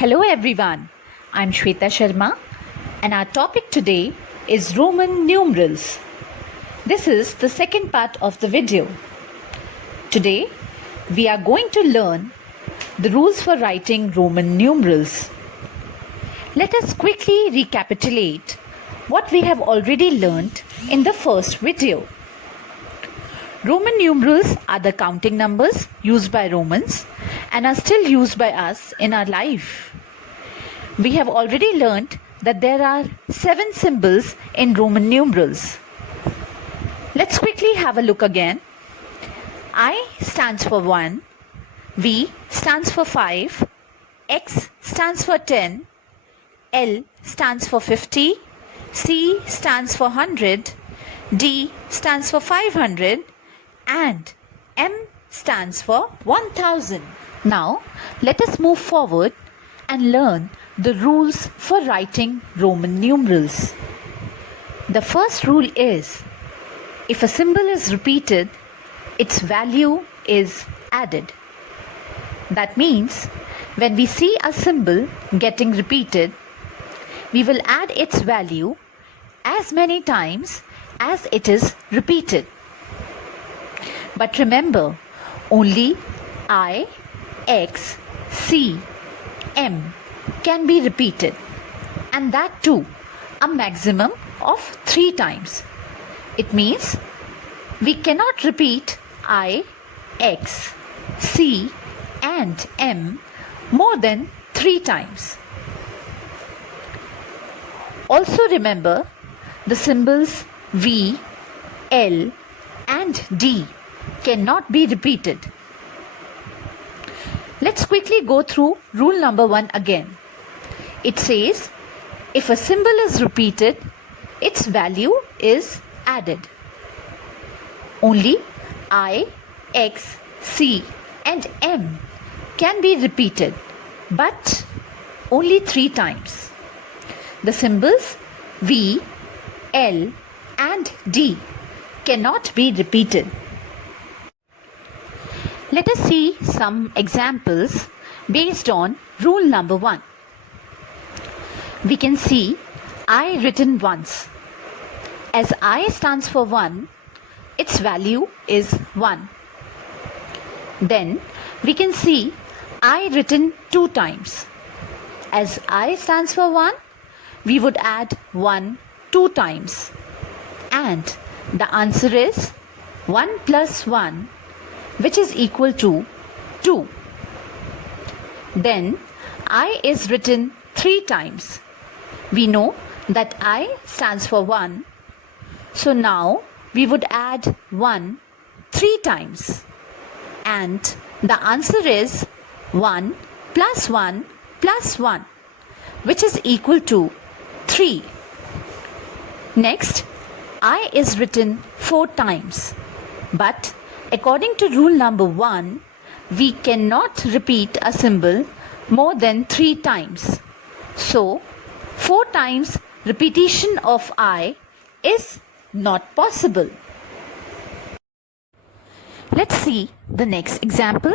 Hello everyone, I'm Shweta Sharma and our topic today is Roman numerals. This is the second part of the video. Today we are going to learn the rules for writing Roman numerals. Let us quickly recapitulate what we have already learned in the first video. Roman numerals are the counting numbers used by Romans and are still used by us in our life. We have already learnt that there are 7 symbols in Roman numerals. Let's quickly have a look again. I stands for 1, V stands for 5, X stands for 10, L stands for 50, C stands for 100, D stands for 500, and M stands for 1000. Now, let us move forward and learn the rules for writing Roman numerals. The first rule is, if a symbol is repeated, its value is added. That means, when we see a symbol getting repeated, we will add its value as many times as it is repeated. But remember, only I, X, C, M can be repeated, and that too a maximum of 3 times. It means we cannot repeat I, X, C and M more than 3 times. Also remember, the symbols V, L and D cannot be repeated. Let's quickly go through rule number 1 again. It says, if a symbol is repeated, its value is added. Only I, X, C and M can be repeated, but only 3 times. The symbols V, L and D cannot be repeated. Let us see some examples based on rule number 1. We can see I written once. As I stands for 1, its value is 1. Then we can see I written 2 times. As I stands for 1, we would add 1 2 times. And the answer is 1 plus 1, which is equal to 2. Then I is written 3 times. We know that I stands for 1. So now we would add 1 3 times. And the answer is 1 plus 1 plus 1, which is equal to 3. Next, I is written 4 times. But according to rule number 1, we cannot repeat a symbol more than 3 times. So, 4 times repetition of I is not possible. Let's see the next example.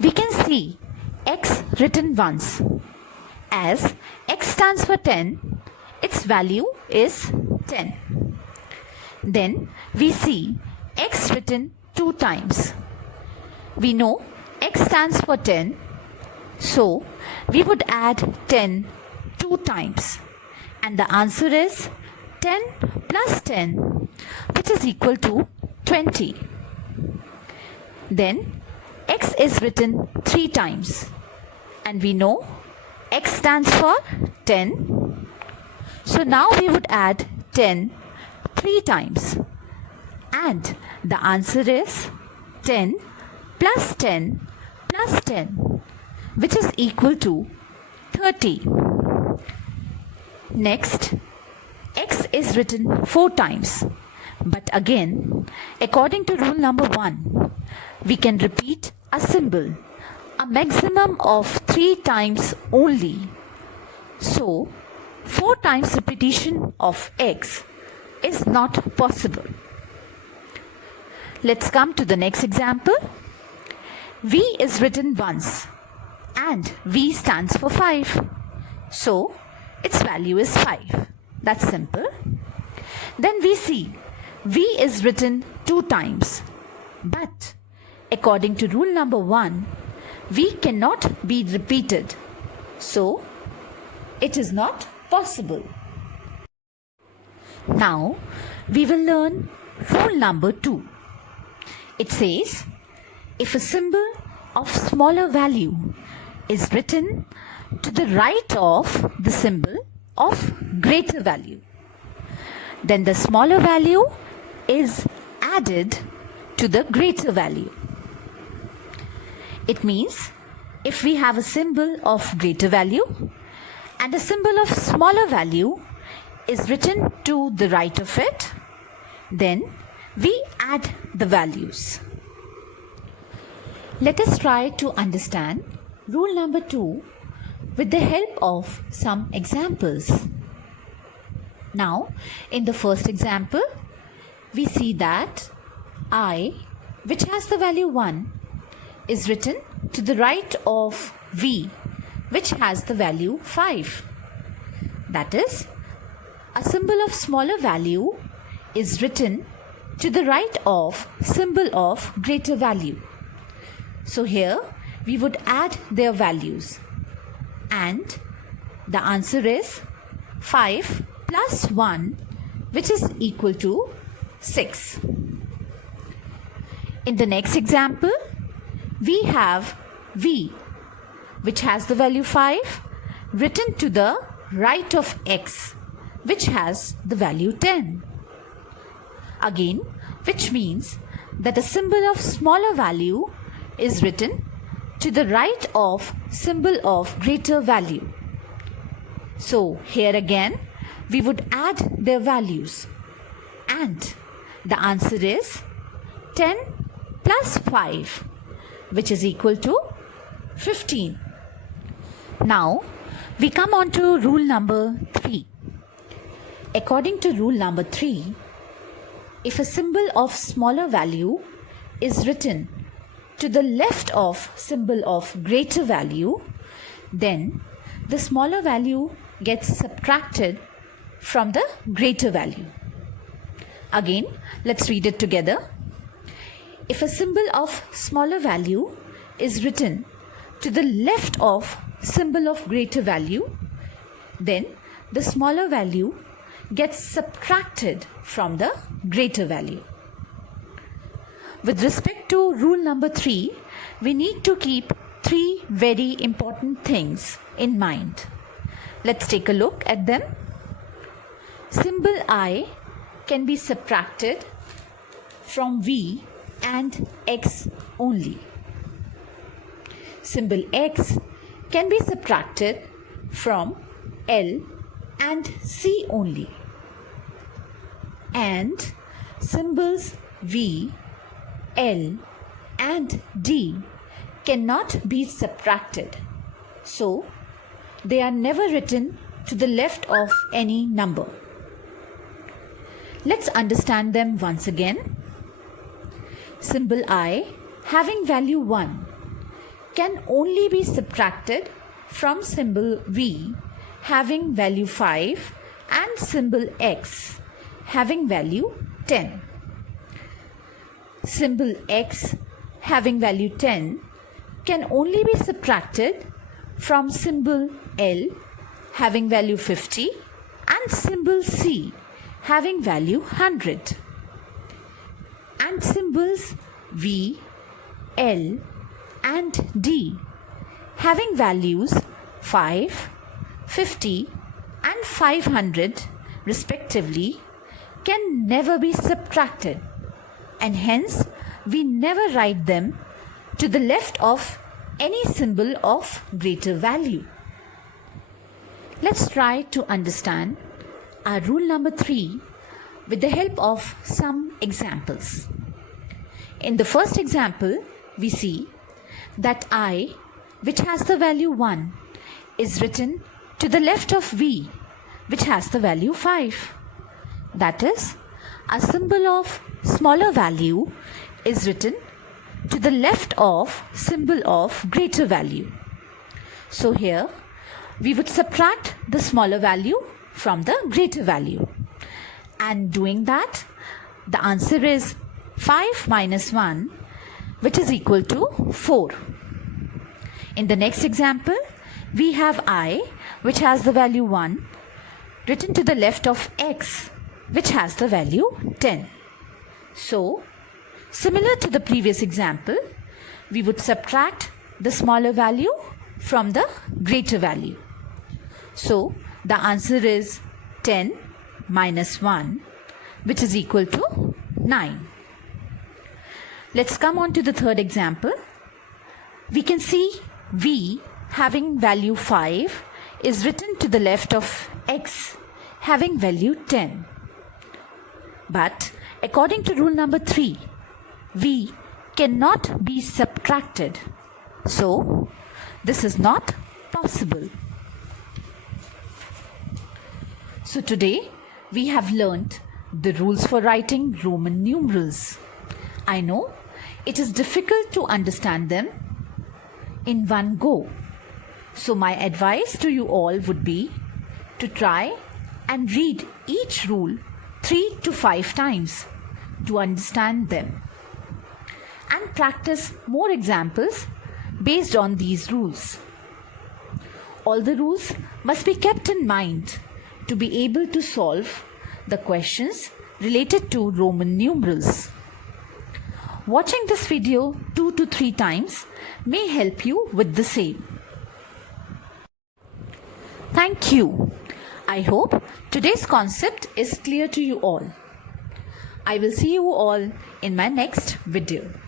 We can see X written once. As X stands for 10, its value is 10. Then we see X written 2 times. We know X stands for 10, so we would add 10 2 times. And the answer is 10 plus 10, which is equal to 20. Then X is written 3 times. And we know X stands for 10. So now we would add 10 3 times. And the answer is 10 plus 10 plus 10, which is equal to 30. Next, X is written 4 times. But again, according to rule number 1, we can repeat a symbol a maximum of 3 times only. So, 4 times repetition of X is not possible. Let's come to the next example. V is written once. and V stands for 5. So its value is 5. That's simple. Then we see V is written 2 times. But according to rule number 1, V cannot be repeated. So it is not possible. Now we will learn rule number 2. It says, if a symbol of smaller value is written to the right of the symbol of greater value, then the smaller value is added to the greater value. It means if we have a symbol of greater value and a symbol of smaller value is written to the right of it, then we add the values. Let us try to understand rule number 2 with the help of some examples. Now, in the first example, we see that I, which has the value 1, is written to the right of V, which has the value 5. That is, a symbol of smaller value is written to the right of symbol of greater value. So here we would add their values, and the answer is 5 plus 1, which is equal to 6. In the next example, we have V, which has the value 5, written to the right of X, which has the value 10. Again, which means that a symbol of smaller value is written to the right of symbol of greater value. So here again, we would add their values, and the answer is 10 plus 5, which is equal to 15. Now we come on to rule number 3. According to rule number 3, if a symbol of smaller value is written to the left of symbol of greater value, then the smaller value gets subtracted from the greater value. Again, let's read it together. If a symbol of smaller value is written to the left of symbol of greater value, then the smaller value gets subtracted from the greater value. With respect to rule number 3, we need to keep 3 very important things in mind. Let's take a look at them. Symbol I can be subtracted from V and X only. Symbol X can be subtracted from L and C only. And symbols V, L and D cannot be subtracted. So they are never written to the left of any number. Let's understand them once again. Symbol I having value 1 can only be subtracted from symbol V having value 5 and symbol X having value 10. Symbol X having value 10 can only be subtracted from symbol L having value 50 and symbol C having value 100. And symbols V, L and D having values 5, 50 and 500 respectively can never be subtracted, and hence we never write them to the left of any symbol of greater value. Let's try to understand our rule number 3 with the help of some examples. In the first example, we see that I, which has the value 1, is written to the left of V, which has the value 5. That is, a symbol of smaller value is written to the left of symbol of greater value. So here we would subtract the smaller value from the greater value. And doing that, the answer is 5 minus 1, which is equal to 4. In the next example, we have I, which has the value 1, written to the left of x, which has the value 10. So, similar to the previous example, we would subtract the smaller value from the greater value. So, the answer is 10 minus 1, which is equal to 9. Let's come on to the third example. We can see v having value 5 is written to the left of x having value 10. But according to rule number 3, v cannot be subtracted. So, this is not possible. So today we have learnt the rules for writing Roman numerals. I know it is difficult to understand them in one go. So my advice to you all would be to try and read each rule 3 to 5 times to understand them, and practice more examples based on these rules. All the rules must be kept in mind to be able to solve the questions related to Roman numerals. Watching this video 2 to 3 times may help you with the same. Thank you. I hope today's concept is clear to you all. I will see you all in my next video.